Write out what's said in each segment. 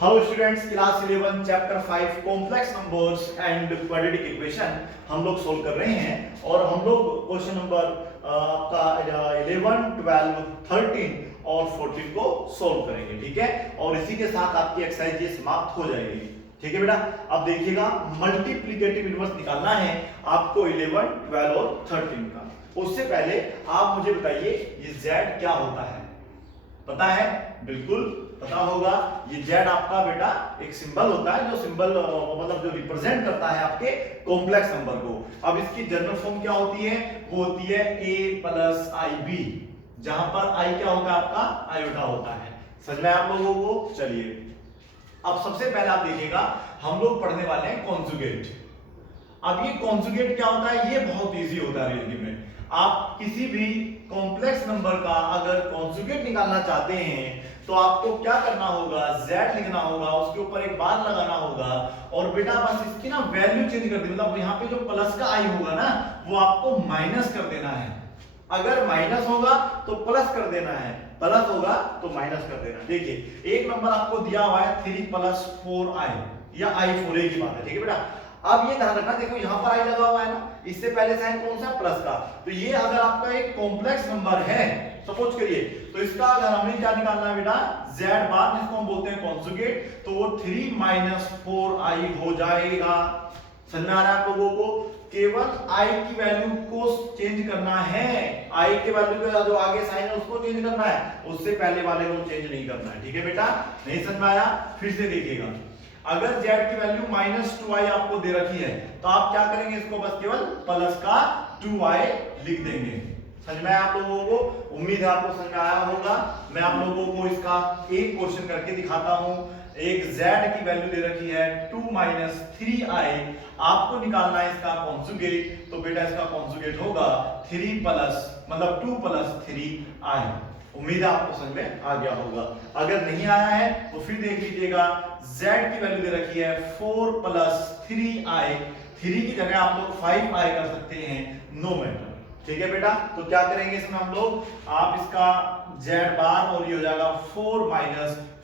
How students, class 11 chapter 5 complex numbers and quadratic equation हम लोग solve कर रहे हैं और हम लोग क्वेश्चन नंबर आपका 11, 12, 13 और 14 को सोल्व करेंगे। ठीक है, और इसी के साथ आपकी एक्सरसाइज ये समाप्त हो जाएगी। ठीक है बेटा, अब देखिएगा मल्टीप्लिकेटिव इनवर्स निकालना है आपको 11, 12 और 13 का। उससे पहले आप मुझे बताइए ये z क्या होता है? पता है? बिल्कुल पता होगा। ये z आपका बेटा एक सिंबल होता है जो सिंबल मतलब जो रिप्रेजेंट करता है आपके कॉम्प्लेक्स नंबर को। अब इसकी जनरल फॉर्म क्या होती है? वो होती है a प्लस IB, जहां पर i क्या होता है आपका? आयोटा होता है। समझ में आप लोगों को? चलिए अब सबसे पहले आप देखिएगा हम लोग पढ़ने वाले हैं कॉन्जुगेट। अब ये कॉन्जुगेट क्या होता है? ये बहुत इजी होता है रियलिटी में। आप किसी भी कॉम्प्लेक्स नंबर का अगर कॉन्जुगेट निकालना चाहते हैं तो आपको क्या करना होगा? z लिखना होगा, उसके ऊपर एक बार लगाना होगा और बेटा बस इसकी ना वैल्यू चेंज कर देनी। मतलब यहाँ पे जो प्लस का i होगा ना वो आपको माइनस कर देना है। अगर माइनस होगा तो प्लस कर देना है, प्लस होगा तो माइनस कर देना। देखिए एक नंबर आपको दिया हुआ है 3 + 4i या i4a की बात है। ठीक है बेटा, अब ये ध्यान रखना, देखो यहां पर i लगा हुआ है ना, इससे पहले साइन कौन सा? प्लस का। तो ये अगर आपका एक कॉम्प्लेक्स नंबर है सपोज करिए, तो इसका अगर हमें क्या निकालना है बेटा? z बार, जिसको हम बोलते हैं कॉन्जुगेट, तो वो 3 - 4i हो जाएगा। समझ में आ रहा है आप लोगों को? केवल i की वैल्यू को चेंज करना है, i के वैल्यू का जो आगे साइन है उसको चेंज करना है, उससे पहले वाले को चेंज नहीं करना है। ठीक है बेटा, नहीं समझ में आया? फिर से देखिएगा, अगर z की वैल्यू -2i आपको दे रखी है तो आप क्या करेंगे? इसको बस केवल प्लस का 2i लिख देंगे। समझ में आया आप लोगों को? उम्मीद है आपको समझ में आया होगा। मैं आप लोगों को इसका एक क्वेश्चन करके दिखाता हूं। एक z की वैल्यू दे रखी है 2 - 3i, आपको निकालना है इसका कॉन्जुगेट। तो बेटा इसका कॉन्जुगेट होगा 3 प्लस मतलब 2 + 3i। उम्मीद है आपको समझ में आ गया होगा। अगर नहीं आया है तो फिर देख लीजिएगा, z की वैल्यू दे रखी है 4 + 3i, 3 की जगह आप लोग 5i कर सकते हैं, नो मैटर। ठीक है बेटा, तो क्या करेंगे इसमें हम लोग? आप इसका z बार और ये हो जाएगा 4 -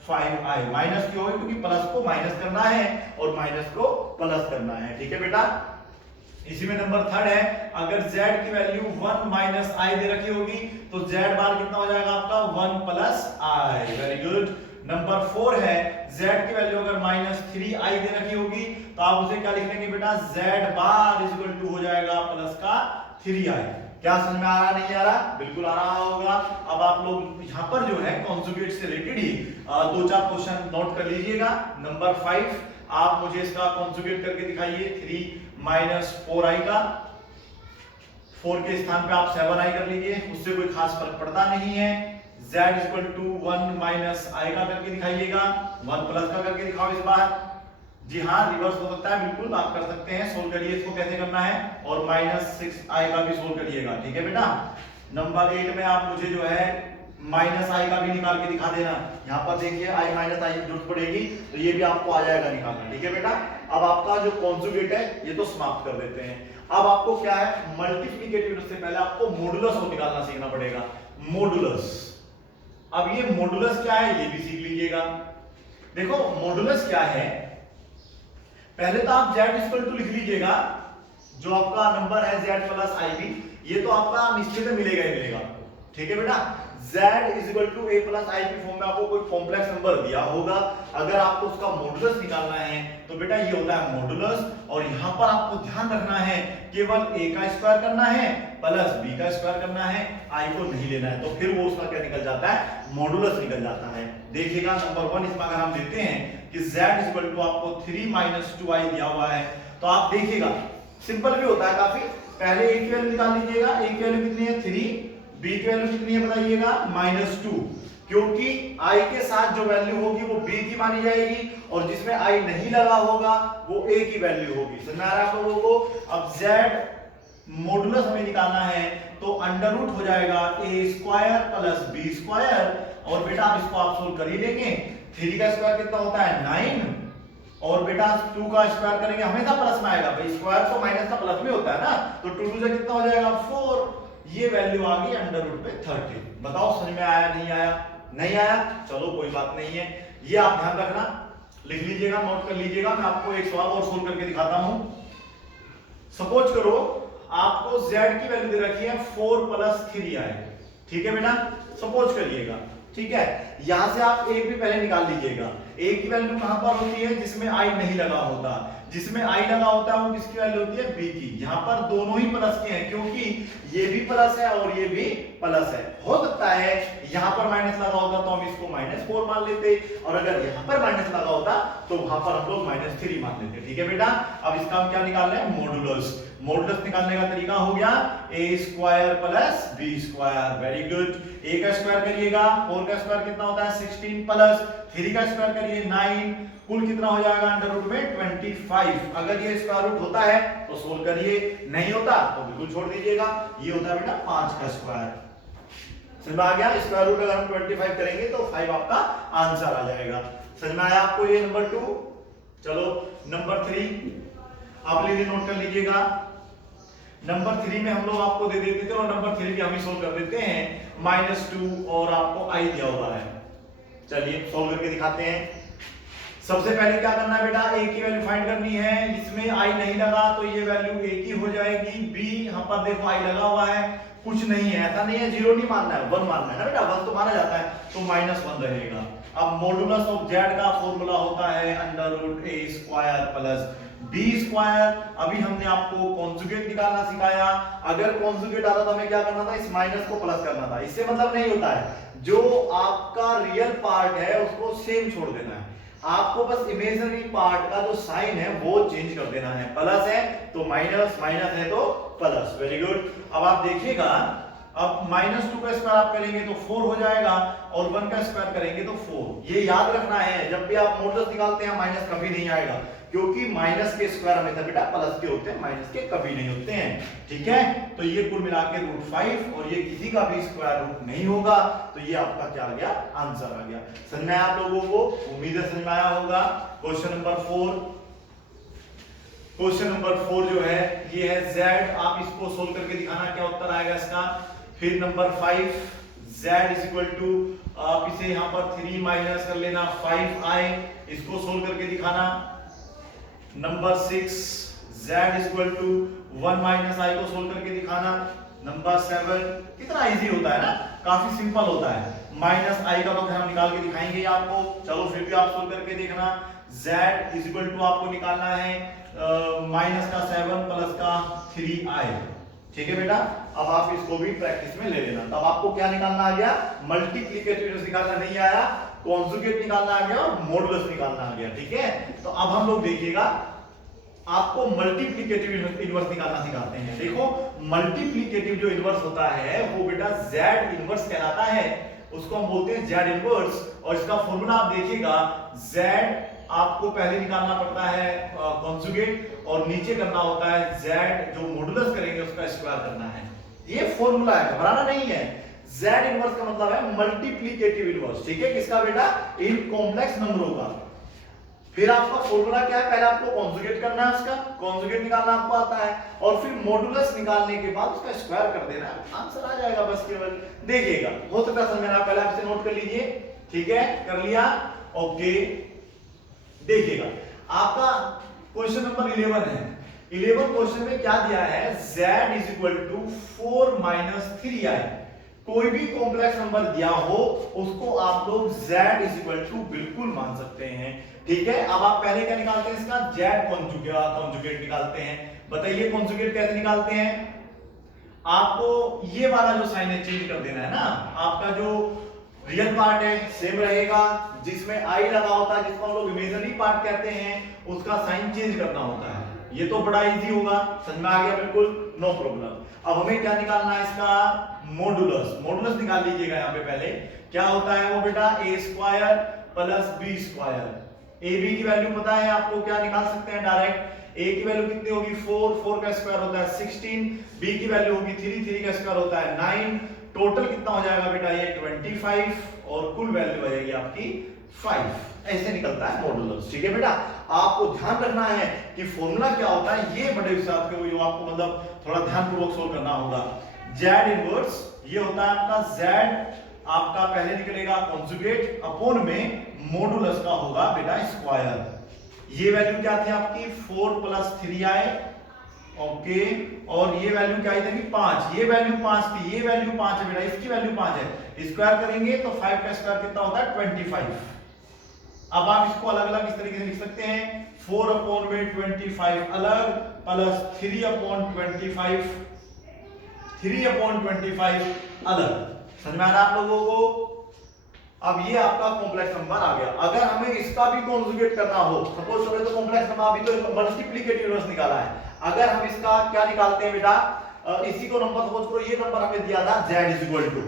5i। माइनस क्यों है? क्योंकि प्लस को माइनस करना है और माइनस को प्लस करना है। ठीक है बेटा, इसी में नंबर 3 है, अगर z की वैल्यू 1 - i दे रखी होगी तो z बार कितना हो जाएगा आपका? 1 + i। Very good. नंबर 4 है, z की वैल्यू अगर -3i दे रखी होगी तो आप उसे क्या लिख लेंगे बेटा? z बार = हो जाएगा प्लस का 3i। क्या समझ में आ रहा? नहीं आ रहा? बिल्कुल आ रहा होगा। अब आप लोग यहाँ पर जो है कॉन्जुगेट से रिलेटेड ही 2-4 क्वेश्चन नोट कर लीजिएगा। नंबर 5, आप मुझे इसका कॉन्जुगेट करके दिखाइए 3 - 4i का। 4 के स्थान पे आप 7i कर लीजिए, उससे कोई खास फर्क पड़ता नहीं है। z = 1 - i का करके दिखाइएगा, 1 प्लस का करके दिखाओ इस बार। जी हाँ, रिवर्स हो सकता है, बिल्कुल आप कर सकते हैं। सोल्व करिए इसको, कैसे करना है, और -6i का भी सोल्व करिएगा। ठीक है बेटा, नंबर 8 में आप मुझे जो है -i का भी निकाल के दिखा देना। यहाँ पर देखिए i - i की जरूरत पड़ेगी तो ये भी आपको आ जाएगा निकालना। ठीक है बेटा, अब आपका जो कॉन्जुगेट है ये तो समाप्त कर देते हैं। अब आपको क्या है? मल्टीप्लिकेटिव से पहले आपको मॉडुलस निकालना सीखना पड़ेगा। मॉडुलस, अब ये मॉडुलस क्या है ये भी सीख लीजिएगा। देखो मॉडुलस क्या है, पहले तो आप z लिख लीजिएगा, जो आपका नंबर है z + ib, ये तो आपका निश्चित मिलेगा ही मिलेगा आपको। ठीक है बेटा, z = a + i की फॉर्म में आपको कोई कॉम्प्लेक्स नंबर दिया होगा, अगर आपको उसका मॉडुलस निकालना है तो बेटा ये होता है मॉडुलस। और यहां पर आपको ध्यान रखना है, केवल a का स्क्वायर करना है प्लस b का स्क्वायर करना है, i को नहीं लेना है, तो फिर वो उसका क्या निकल जाता है? मॉडुलस निकल जाता है। देखिएगा नंबर 1, इसमें अगर हम देते हैं कि z = आपको 3 - 2i दिया हुआ है, तो आप देखिएगा सिंपल भी होता है काफी। पहले a की वैल्यू निकाल लीजिएगा, a की वैल्यू कितनी है? 3, b की वैल्यू कितनी है बताइएगा? -2, क्योंकि i के साथ जो वैल्यू होगी वो b की मानी जाएगी और जिसमें i नहीं लगा होगा वो a की वैल्यू होगी। समझ में आ रहा है आप लोगों को? अब z मॉडुलस हमें निकालना है तो अंडर रूट हो जाएगा a² + b², और बेटा अब इसको आप सोल्व कर ही लेंगे। 3 का स्क्वायर कितना होता है? 9, और बेटा 2 का स्क्वायर करेंगे हमेशा प्लस में आएगा भाई, स्क्वायर तो माइनस का प्लस में होता है ना, तो 2 2 से कितना हो जाएगा? 4। ये वैल्यू आ गई अंडर रूट पे 30। बताओ समझ में आया नहीं आया? नहीं आया, चलो कोई बात नहीं है, ये आप ध्यान रखना। लिख लीजिएगा, नोट कर लीजिएगा। मैं आपको एक सवाल और सोल्व करके दिखाता हूं। सपोज करो आपको z की वैल्यू दे रखी है 4 + 3i, ठीक है बेटा, सपोज करिएगा, ठीक है। यहां से आप एक भी पहले निकाल लीजिएगा। a की वैल्यू कहां पर होती है? जिसमें i नहीं लगा होता। जिसमें i लगा होता है वो किसकी वैल्यू होती है? b की। यहां पर दोनों ही प्लस के हैं क्योंकि ये भी प्लस है और ये भी प्लस है। हो सकता है यहां पर माइनस लगा होता तो हम इसको -4 मान लेते, और अगर यहां पर माइनस लगा होता तो वहां पर हम लोग -3 मान लेते, ठीक है बेटा। अब इसका हम क्या निकाल रहे हैं? मॉडुलस। मॉडुलस निकालने का तरीका हो गया a² + b²। Very good. a का स्क्वायर करिएगा, 4 का स्क्वायर कितना होता है? 16 प्लस 3 का स्क्वायर करिए 9, कुल कितना हो जाएगा? अंडर रूट में 25। अगर ये स्क्वायर रूट होता है तो सोल्व करिए, नहीं होता तो बिल्कुल छोड़ दीजिएगा। ये होता है बेटा 5 का स्क्वायर। समझ में आ गया? स्क्वायर रूट अगर हम 25 करेंगे तो 5 आपका आंसर आ जाएगा। समझ में आया आपको ये नंबर 2? चलो नंबर 3 आप लीजिए, नोट कर लीजिएगा। नंबर 3 में हम लोग आपको दे देते थे और नंबर 3 भी हम ही सोल्व कर देते हैं। -2 और आपको i दिया हुआ है। चलिए सोल्व करके दिखाते हैं। सबसे पहले क्या करना है बेटा? a की वैल्यू फाइंड करनी है। इसमें i नहीं लगा तो ये वैल्यू a की हो जाएगी। b यहां पर देखो i लगा हुआ है, कुछ नहीं है, ऐसा नहीं है 0 नहीं मानना है, 1 मानना है ना बेटा, 1 तो माना जाता है, तो -1 रहेगा। अब मॉडुलस ऑफ z का फॉर्मूला होता है √a² + b²। अभी हमने आपको कॉन्जुगेट निकालना सिखाया। अगर कॉन्जुगेट आता तो हमें क्या करना था? इस माइनस को प्लस करना था। इससे मतलब नहीं होता है, जो आपका रियल पार्ट है उसको सेम छोड़ देना है। आपको बस इमेजिनरी पार्ट का जो साइन है वो चेंज कर देना है। प्लस है तो माइनस, माइनस है तो प्लस। Very good. अब आप देखिएगा, अब -2 का स्क्वायर आप करेंगे तो 4 हो जाएगा और 1 का स्क्वायर करेंगे तो 4। ये याद रखना है, जब भी आप मॉडुलस निकालते हैं माइनस कभी नहीं आएगा, क्योंकि माइनस के स्क्वायर हमेशा बेटा प्लस के होते हैं, माइनस के कभी नहीं होते हैं, ठीक है। तो ये कुल मिला के √5 और ये किसी का भी स्क्वायर रूट नहीं होगा, तो ये आपका क्या आ गया? आंसर आ गया। समझ में आया आप लोगों को? उम्मीद है समझ में आया होगा। क्वेश्चन नंबर 4, क्वेश्चन नंबर 4 जो है ये है z। आप इसको सोल्व करके दिखाना, क्या उत्तर आएगा इसका। फिर नंबर 5 z आप इसे यहां पर 3 माइनस कर लेना 5i, इसको सोल्व करके दिखाना। नंबर 6 z 1 - i को सोल्व करके दिखाना। नंबर 7 कितना इजी होता है ना, काफी सिंपल होता है। -i का तो हम निकाल के दिखाएंगे आपको, चलो फिर भी आप सोल्व करके देखना। z आपको निकालना है -7 + 3i, ठीक है बेटा। अब आप इसको भी प्रैक्टिस में ले लेना। तब आपको क्या निकालना आ गया? मल्टीप्लिकेटिव निकालना नहीं आया, कॉन्जुगेट निकालना आ गया और मॉडुलस निकालना आ गया, ठीक है। तो अब हम लोग देखिएगा, आपको मल्टीप्लिकेटिव इनवर्स निकालना सिखाते हैं। देखो मल्टीप्लिकेटिव जो इनवर्स होता है वो बेटा z इनवर्स कहलाता है, उसको हम बोलते हैं z इनवर्स। और इसका फॉर्मूला आप देखिएगा, z आपको पहले निकालना पड़ता है कॉन्जुगेट, और नीचे करना होता है z जो मॉडुलस करेंगे उसका स्क्वायर करना है। ये फॉर्मूला है, घबराना नहीं है। z इनवर्स का मतलब है मल्टीप्लिकेटिव इनवर्स, ठीक है, किसका बेटा? इन कॉम्प्लेक्स नंबरों का। फिर आपका फॉर्मूला क्या है? पहले आपको कॉन्जुगेट करना है, उसका कॉन्जुगेट निकालना आपको आता है, और फिर मॉडुलस निकालने के बाद उसका स्क्वायर कर देना, आंसर आ जाएगा बस केवल। देखिएगा, हो सकता है समझना, पहले आप इसे नोट कर लीजिए, ठीक है, कर लिया, ओके। देखिएगा आपका क्वेश्चन नंबर 11 है। 11 क्वेश्चन में क्या दिया है? z 4 - 3i। कोई भी कॉम्प्लेक्स नंबर दिया हो उसको आप लोग z बिल्कुल मान सकते हैं, ठीक है। अब आप पहले क्या निकालते हैं? इसका z कॉन्जुगेट निकालते हैं। बताइए कॉन्जुगेट कैसे निकालते हैं? आपको ये वाला जो साइन है चेंज कर देना है ना। आपका जो रियल पार्ट है सेम रहेगा, जिसमें i लगा होता है, जिसको हम लोग इमेजिनरी पार्ट कहते हैं, उसका साइन चेंज करना होता है। ये तो बड़ा इजी होगा, समझ में आ गया बिल्कुल, नो प्रॉब्लम। अब हमें क्या निकालना है? इसका मॉडुलस। मॉडुलस निकाल लीजिएगा। यहाँ पे पहले क्या होता है वो बेटा? a² + b²। ab की वैल्यू पता है आपको, क्या निकाल सकते हैं डायरेक्ट? a की वैल्यू कितनी होगी? 4 का स्क्वायर होता है 16, b की वैल्यू होगी 3 का स्क्वायर होता है 9, टोटल कितना हो जाएगा बेटा? ये 25, और कुल वैल्यू आ जाएगी आपकी 5। ऐसे निकलता है मॉडुलस, ठीक है बेटा। आपको ध्यान रखना है कि फॉर्मूला क्या होता है, ये बड़े हिसाब से आपको मतलब थोड़ा ध्यानपूर्वक सोल्व करना होगा। z इनवर्स ये होता है आपका z, आपका पहले निकलेगा कॉन्जुगेट अपॉन में मॉडुलस का होगा बेटा स्क्वायर। ये वैल्यू क्या थी आपकी 4 + 3i, ओके, और ये वैल्यू क्या आई थी 5, ये वैल्यू 5 थी, ये वैल्यू 5 है बेटा, इसकी वैल्यू 5 है। स्क्वायर करेंगे तो 5 का स्क्वायर कितना होता है 25। अब आप इसको अलग अलग इस तरीके से लिख सकते हैं 4/25 अलग प्लस 3/25 अलग। समझ में आ रहा है आप लोगों को? अब ये आपका कॉम्प्लेक्स नंबर आ गया। अगर हमें इसका भी कॉन्जुगेट करना हो, सपोज करें तो कॉम्प्लेक्स नंबर अभी तो मल्टीप्लिकेटिव इनवर्स निकाला है, अगर हम इसका क्या निकालते हैं बेटा, इसी को नंबर सपोज करो ये नंबर हमें दिया था z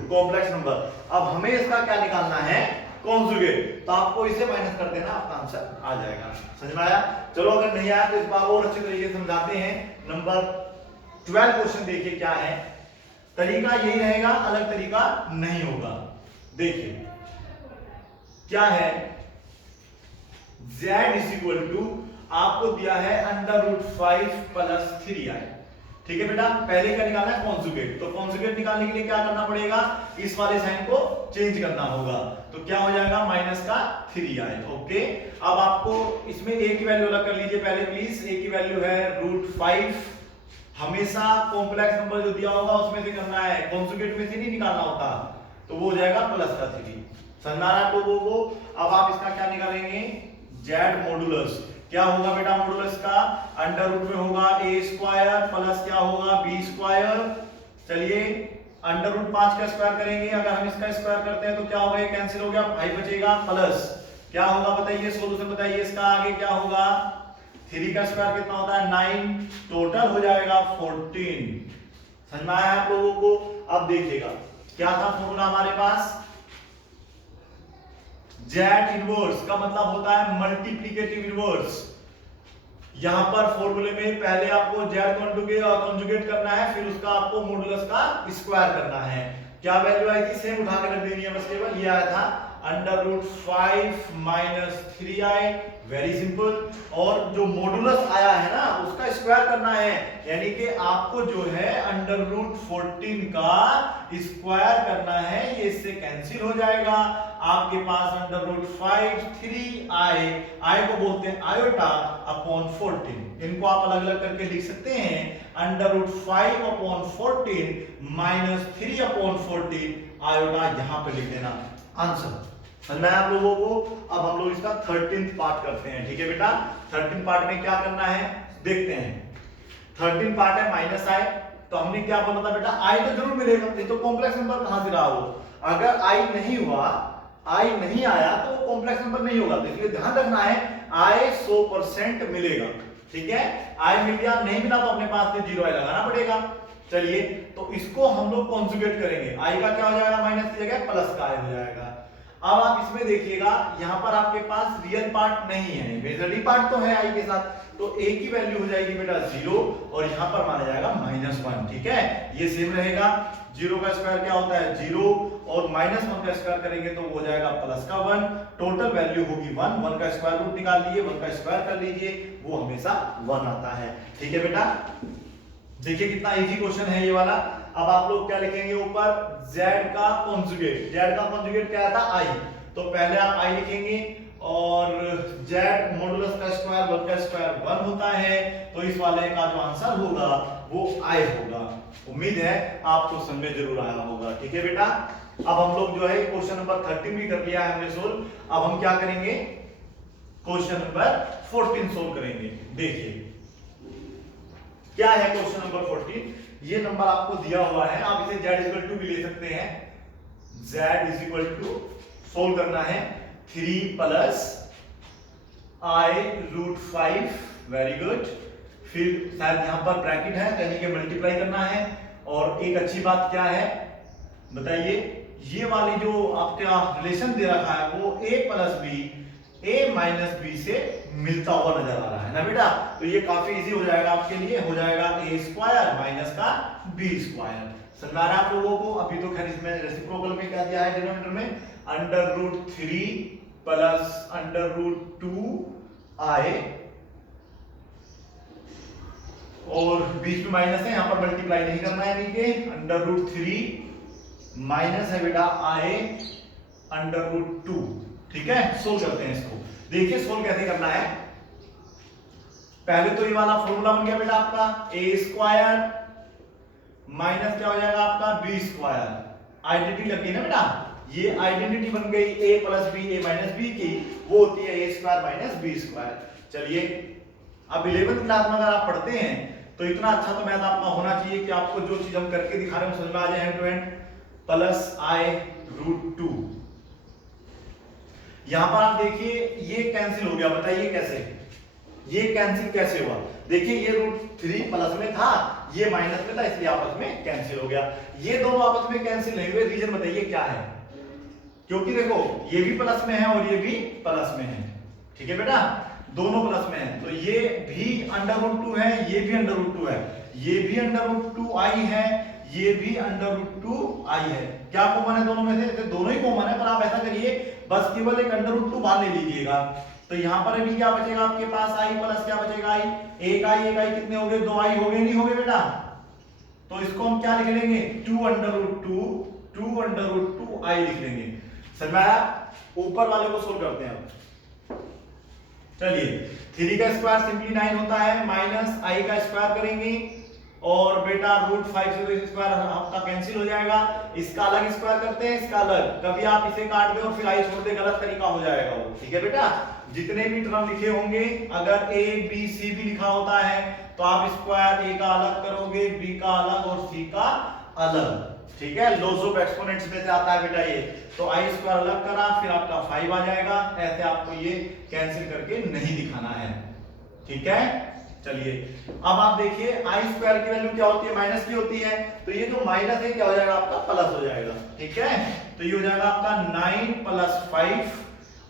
कॉम्प्लेक्स नंबर, अब हमें इसका क्या निकालना है कॉन्जुगेट, तो आपको इसे माइनस कर देना, आपका आंसर आ जाएगा। समझ में आया? चलो अगर नहीं आया तो इस बार और अच्छे तरीके से समझाते हैं। नंबर 12 क्वेश्चन देखिए क्या है, तरीका यही रहेगा, अलग तरीका नहीं होगा। देखिए क्या है, z आपको दिया है √5 + 3i, ठीक है बेटा। पहले क्या निकालना है कॉन्जुगेट, तो कॉन्जुगेट निकालने के लिए क्या करना पड़ेगा, इस वाले साइन को चेंज करना होगा, तो क्या हो जाएगा -3i, ओके। अब आपको इसमें a की वैल्यू अलग कर लीजिए पहले प्लीज, a की वैल्यू है √5, हमेशा कॉम्प्लेक्स नंबर जो दिया होगा उसमें से करना है, कॉन्जुगेट में से नहीं निकालना होता, तो वो हो जाएगा +3। समझ आ रहा है लोगों को? अब आप इसका क्या निकालेंगे, z मॉडुलस, क्या होगा बेटा मॉडुलस का, अंडर रूट में होगा a² प्लस क्या होगा b²। चलिए √5 का स्क्वायर करेंगे, अगर हम इसका स्क्वायर करते हैं तो क्या होगा, ये कैंसिल हो गया, 5 बचेगा, प्लस क्या होगा बताइए, सोल्यूशन बताइए इसका, आगे क्या होगा, 3 का स्क्वायर कितना होता है 9, टोटल हो जाएगा 14। समझ में आया आप लोगों को? अब देखिएगा क्या था फॉर्मूला हमारे पास, z इनवर्स का मतलब होता है मल्टीप्लिकेटिव इनवर्स। यहां पर फॉर्मूले में पहले आपको z कॉन्जुगेट करना है, फिर उसका आपको मॉडुलस का स्क्वायर करना है। क्या वैल्यू आई थी, सेम उठा के रख देनी है बस, केवल ये आया था √5 - 3i, वेरी सिंपल। और जो मॉडुलस आया है ना उसका स्क्वायर करना है, यानी कि आपको जो है √14 का स्क्वायर करना है, ये इससे कैंसिल हो जाएगा, आपके पास √5 3i, i को बोलते हैं आयोटा अपॉन 14, इनको आप अलग अलग करके लिख सकते हैं, √5/14 - 3/14 आयोटा यहां पे लिख देना, आंसर। समझ में आया आप लोगों को? अब हम लोग इसका 13th पार्ट करते हैं, ठीक है बेटा। 13th पार्ट में क्या करना है देखते हैं। 13th पार्ट है -i, तो हमने क्या बोला था बेटा, i तो जरूर मिलेगा, ये तो कॉम्प्लेक्स नंबर कहां से रहा हो, अगर i नहीं हुआ, i नहीं आया तो वो कॉम्प्लेक्स नंबर नहीं होगा, तो इसलिए ध्यान रखना है i 100% मिलेगा, ठीक है। i मिल गया, नहीं मिला तो अपने पास से 0i लगाना पड़ेगा। चलिए तो इसको हम लोग कॉन्जुगेट करेंगे, i का क्या हो जाएगा, माइनस की जगह प्लस का i हो जाएगा। अब आप इसमें देखिएगा यहां पर आपके पास रियल पार्ट नहीं है, इमेजिनरी पार्ट तो है i के साथ, तो a की वैल्यू हो जाएगी बेटा 0 और यहां पर माना जाएगा -1, ठीक है, ये सेम रहेगा। 0 का स्क्वायर क्या होता है 0 और -1 का स्क्वायर करेंगे तो वो हो जाएगा +1, टोटल वैल्यू होगी 1 का स्क्वायर रूट निकाल लीजिए, 1 का स्क्वायर कर लीजिए, वो हमेशा 1 आता है, ठीक है बेटा। देखिए कितना इजी क्वेश्चन है ये वाला। अब आप लोग क्या लिखेंगे ऊपर, z का कॉन्जुगेट, z का कॉन्जुगेट क्या था i, तो पहले आप i लिखेंगे और z मॉडुलस का स्क्वायर 1 का स्क्वायर 1 होता है, तो इस वाले का जो आंसर होगा वो i होगा। उम्मीद है आपको समझ में जरूर आया होगा, ठीक है बेटा। अब हम लोग जो है क्वेश्चन नंबर 13 भी कर लिया है हमने सोल्व, अब हम क्या करेंगे क्वेश्चन नंबर 14 सोल्व करेंगे। देखिए क्या है क्वेश्चन नंबर 14, ये नंबर आपको दिया हुआ है, आप इसे z भी ले सकते हैं, z सोल्व करना है 3 + i√5, वेरी गुड। फिर शायद यहां पर ब्रैकेट है, यानी कि मल्टीप्लाई करना है, और एक अच्छी बात क्या है बताइए, ये वाली जो आपका रिलेशन दे रखा है वो a + b a - b से मिलता हुआ नजर आ रहा है ना बेटा, तो ये काफी इजी हो जाएगा आपके लिए, हो जाएगा a² माइनस का b²। समझ आ रहा है आप लोगों को? अभी तो खैर इसमें रेसिप्रोकल में क्या दिया है डिनोमिनेटर में, √3 + √2i, और बीच में माइनस है, यहां पर मल्टीप्लाई नहीं करना है, नीचे √3 माइनस है बेटा i √2, ठीक है, सोल्व करते हैं इसको। देखिए सोल्व कैसे करना है। पहले तो ये वाला फॉर्मूला बन गया बेटा आपका ए स्क्वायर माइनस क्या हो जाएगा आपका बी स्क्वायर, आइडेंटिटी लग गई ना बेटा, ये आइडेंटिटी बन गई a plus b a minus b की, वो होती है a square minus b square. चलिए अब 11th क्लास में अगर आप पढ़ते हैं तो इतना अच्छा तो मैथ आपका होना चाहिए कि आपको जो चीज हम करके दिखा रहे हैं समझ में आ जाए hand to hand. Plus I root 2, यहां पर आप देखिए ये कैंसिल हो गया, बताइए कैसे, ये कैंसिल कैसे हुआ। देखिए ये रूट 3 प्लस में था, ये माइनस में था, इसलिए आपस में कैंसिल हो गया। ये दोनों आपस में कैंसिल नहीं हुए, रीजन बताइए क्या है। क्योंकि देखो ये भी प्लस में है और ये भी प्लस में है, ठीक है बेटा, दोनों प्लस में है, तो ये भी अंडर रूट 2 है, ये भी अंडर रूट 2 है, ये भी अंडर रूट 2 आई है, ये भी अंडर रूट 2 आई है। क्या कॉमन है दोनों में से? दोनों ही कॉमन है, पर आप ऐसा करिए बस केवल एक अंडर रूट 2 बाहर ले लीजिएगा, तो यहां पर भी क्या बचेगा आपके पास आई प्लस क्या बचेगा आई, एक आई कितने हो गए, 2 आई हो गए, नहीं हो गए बेटा, तो इसको हम क्या लिख लेंगे 2 अंडर रूट 2 आई लिख लेंगे। समझ में आया? ऊपर वाले को सोल्व करते हैं अब। चलिए 3 का स्क्वायर सिंपली 9 होता है, माइनस आई का स्क्वायर करेंगे और बेटा रूट 5 से स्क्वायर आपका कैंसिल हो जाएगा, इसका अलग स्क्वायर करते हैं, इसका अलग, कभी आप इसे काट दे और फिर आई छोड़ दे, गलत तरीका हो जाएगा वो, ठीक है बेटा। जितने भी टर्म लिखे होंगे अगर a b c भी लिखा होता है तो आप स्क्वायर a का अलग करोगे, b का अलग और c का अलग, ठीक है, लॉज ऑफ एक्सपोनेंट्स में से आता है बेटा ये, तो आई स्क्वायर अलग करा फिर आपका 5 आ जाएगा, ऐसे आपको ये कैंसिल करके नहीं दिखाना है, ठीक है। चलिए अब आप देखिए आई स्क्वायर की वैल्यू क्या होती है, माइनस की होती है, तो ये जो माइनस है क्या हो जाएगा आपका प्लस हो जाएगा, ठीक है, तो ये हो जाएगा आपका 9 प्लस 5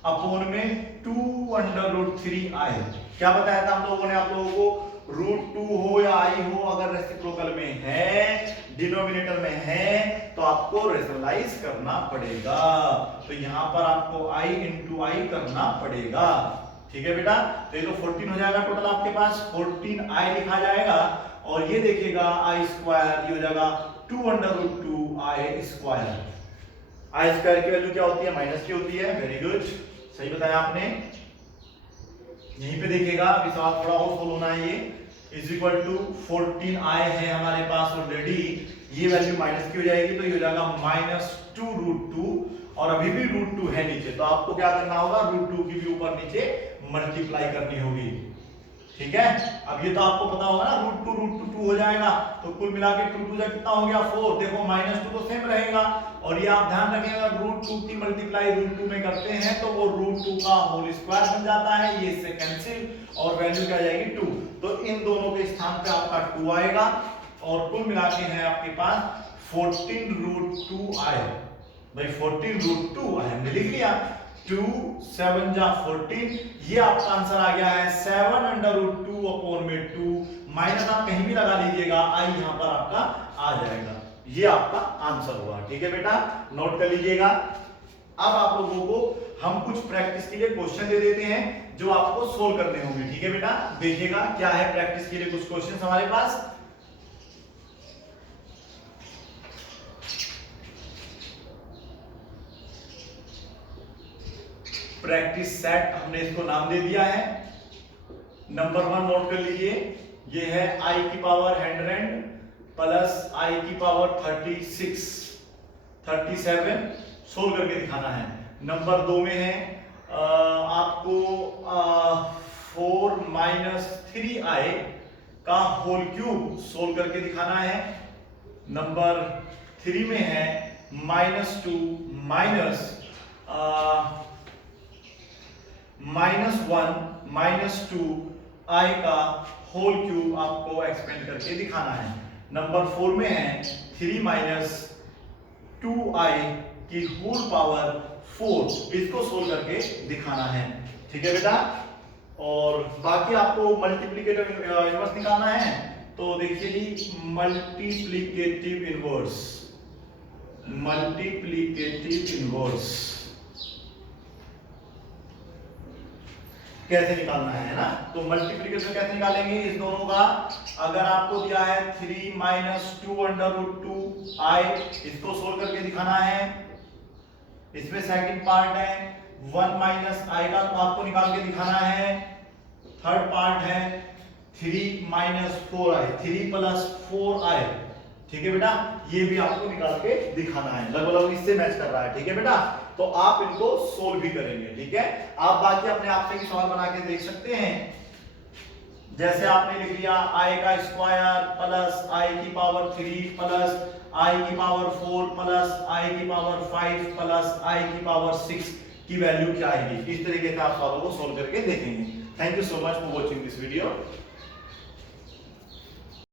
अपॉन में 2 अंडर रूट 3 आई। क्या बताया था हम लोगों ने आप लोगों को, रूट 2 हो या आई हो, अगर रेसिप्रोकल में है, डिनोमिनेटर में है, तो आपको रेशनलाइज करना पड़ेगा, तो यहां पर आपको i इंटू आई करना पड़ेगा, ठीक है बेटा। तो ये तो 14 हो जाएगा टोटल आपके पास, 14i लिखा जाएगा और ये देखिएगा आई स्क्वायर, ये हो जाएगा 2 अंडर रूट 2 आई स्क्वायर। आई स्क्वायर की वैल्यू क्या होती है, माइनस की होती है, वेरी गुड, सही बताया आपने। यहीं पे देखिएगा अभी सवाल थोड़ा और सोल्व होना है, ये इज इक्वल टू 14i है हमारे पास ऑलरेडी, ये वैल्यू माइनस की हो जाएगी, तो ये हो जाएगा माइनस 2 रूट 2 और अभी भी रूट 2 है नीचे, तो आपको क्या करना होगा, रूट 2 की भी ऊपर नीचे मल्टीप्लाई करनी होगी, ठीक है। अब ये तो आपको पता होगा ना, रूट 2 हो जाएगा, तो कुल मिला के 2 जा कितना हो गया 4, देखो माइनस 2 तो सेम रहेगा, और ये आप ध्यान रखिएगा रूट 2 की मल्टीप्लाई रूट 2 में करते हैं तो वो रूट 2 का होल स्क्वायर बन जाता है, ये इससे कैंसिल और वैल्यू क्या जाएगी 2, तो इन दोनों के स्थान पे आपका 2 आएगा और कुल मिला के है आपके पास 14 रूट 2 आए, भाई 14 रूट 2 आए, हमने लिख लिया, 2 7 जा 14, ये आपका आंसर आ गया है 7 अंडर रूट 2 अपॉन में 2, माइनस आप कहीं भी लगा लीजिएगा, आई यहां पर आपका आ जाएगा, ये आपका आंसर हुआ, ठीक है बेटा, नोट कर लीजिएगा। अब आप लोगों को हम कुछ प्रैक्टिस के लिए क्वेश्चन दे देते हैं जो आपको सोल्व करने होंगे, ठीक है बेटा, देखिएगा क्या है प्रैक्टिस के लिए कुछ क्वेश्चन हमारे पास। प्रैक्टिस सेट हमने इसको नाम दे दिया है। नंबर 1 नोट कर लीजिए, ये है i की पावर 100 प्लस i की पावर 36 37 सोल्व करके दिखाना है। नंबर 2 में है आपको 4 माइनस 3i का होल क्यूब सोल्व करके दिखाना है। नंबर 3 में है -2 माइनस -1 -2 i का होल क्यूब आपको एक्सपेंड करके दिखाना है। नंबर 4 में है 3 माइनस 2i की होल पावर 4, इसको सोल्व करके दिखाना है, ठीक है बेटा। और बाकी आपको मल्टीप्लिकेटिव इनवर्स निकालना है, तो देखिए जी मल्टीप्लिकेटिव इनवर्स कैसे निकालना है ना, तो मल्टीप्लिकेशन कैसे निकालेंगे इस दोनों का। अगर आपको दिया है 3 माइनस 2 अंडर रूट 2 आई, इसको सोल्व करके दिखाना है। इसमें सेकंड पार्ट है 1 माइनस आएगा तो आपको निकाल के दिखाना है। थर्ड पार्ट है 3 माइनस 4i, 3 प्लस 4i, ठीक है बेटा, ये भी आपको निकाल के दिखाना है, लगभग इससे मैच कर रहा है, ठीक है बेटा। तो आप इनको सोल्व भी करेंगे, ठीक है। आप बाकी अपने आप से भी सवाल बना के देख सकते हैं। जैसे आपने लिख लिया i का स्क्वायर प्लस i की पावर 3 प्लस i की पावर 4 प्लस i की पावर 5 प्लस i की पावर 6 की वैल्यू क्या आएगी। इस तरीके से आप सवालों को सोल्व करके देखेंगे। Thank you so much for watching this video.